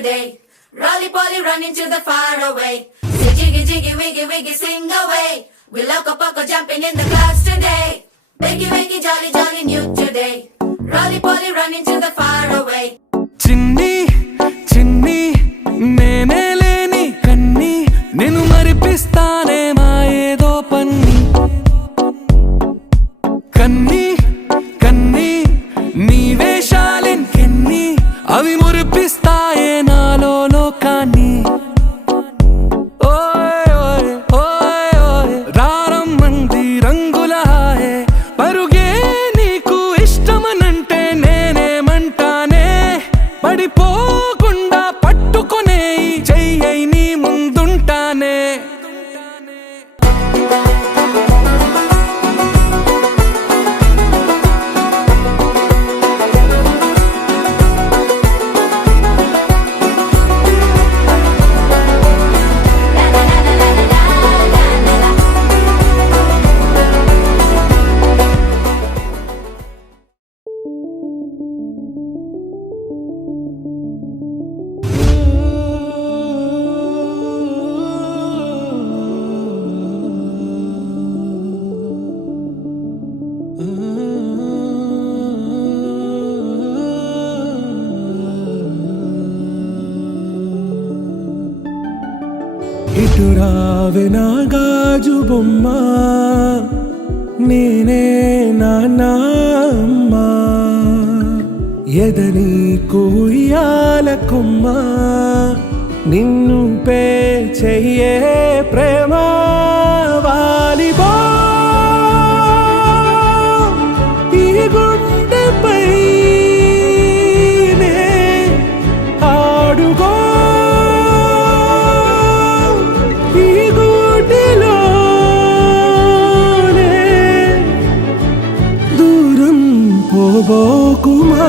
today. Roly-poly running to the far away. Say jiggy jiggy wiggy wiggy sing away. We loco poco jumping in the clouds today. Wakey wakey jolly jolly new today. Roly-poly running to the far away. చిన్ని చిన్ని నేనే లేని కన్ని నేను మరిపిస్తానే మా ఏదో పన్ని కన్ని కన్ని నీ వేషాలెన్కెన్ని అవి మురిపిస్తాయే నాలో లోకాన్ని ఓయ్ ఓయ్ ఓయ్ ఓయ్ రారమ్మంది రంగుల హాయే పరుగే నీకు ఇష్టమనంటే నేనేమంటానే పడిపోకుండా పట్టుకునే చెయ్యై నీ ముందుంటానే ఇటు రావే నా గాజు బొమ్మ నేనే నాన్న అమ్మ ఎదని కుయ్యాల కొమ్మ నిన్ను పే చెయ్యే ప్రేమ వాలిబో ఈ గుండెపై ఆడుగో పోబోకుమా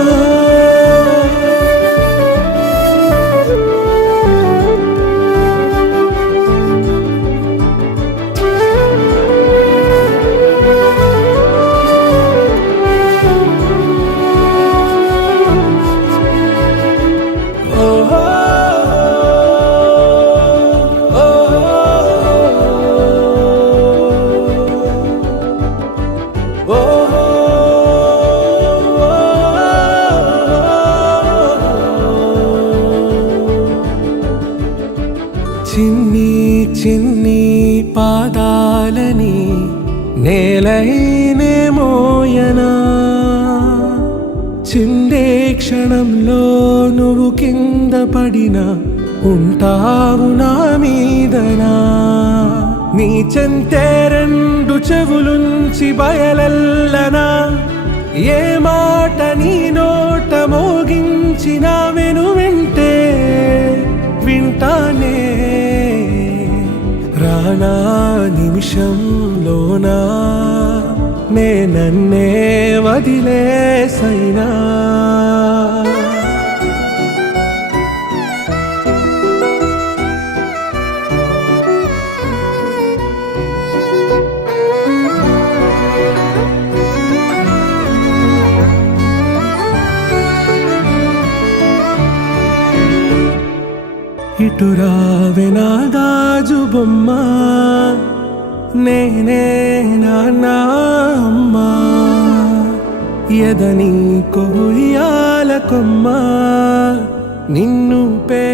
చిన్ని చిన్ని పాదాలని నేలైనే మోయనా చిందే క్షణంలో నువ్వు కింద పడినా ఉంటావు నా మీదనా నీ చెంతే రెండు చెవులుంచి బయలెల్లనా ఏ మాట నీ నోట మోగించిన వెను వింటే వింటానే రానా నిమిషంలోనా నే నన్నే వదిలేసైనా ఇటు రావే నా గాజు బొమ్మ నేనే నాన్న అమ్మ ఎదని కొయ్యాల కొమ్మ నిన్ను పే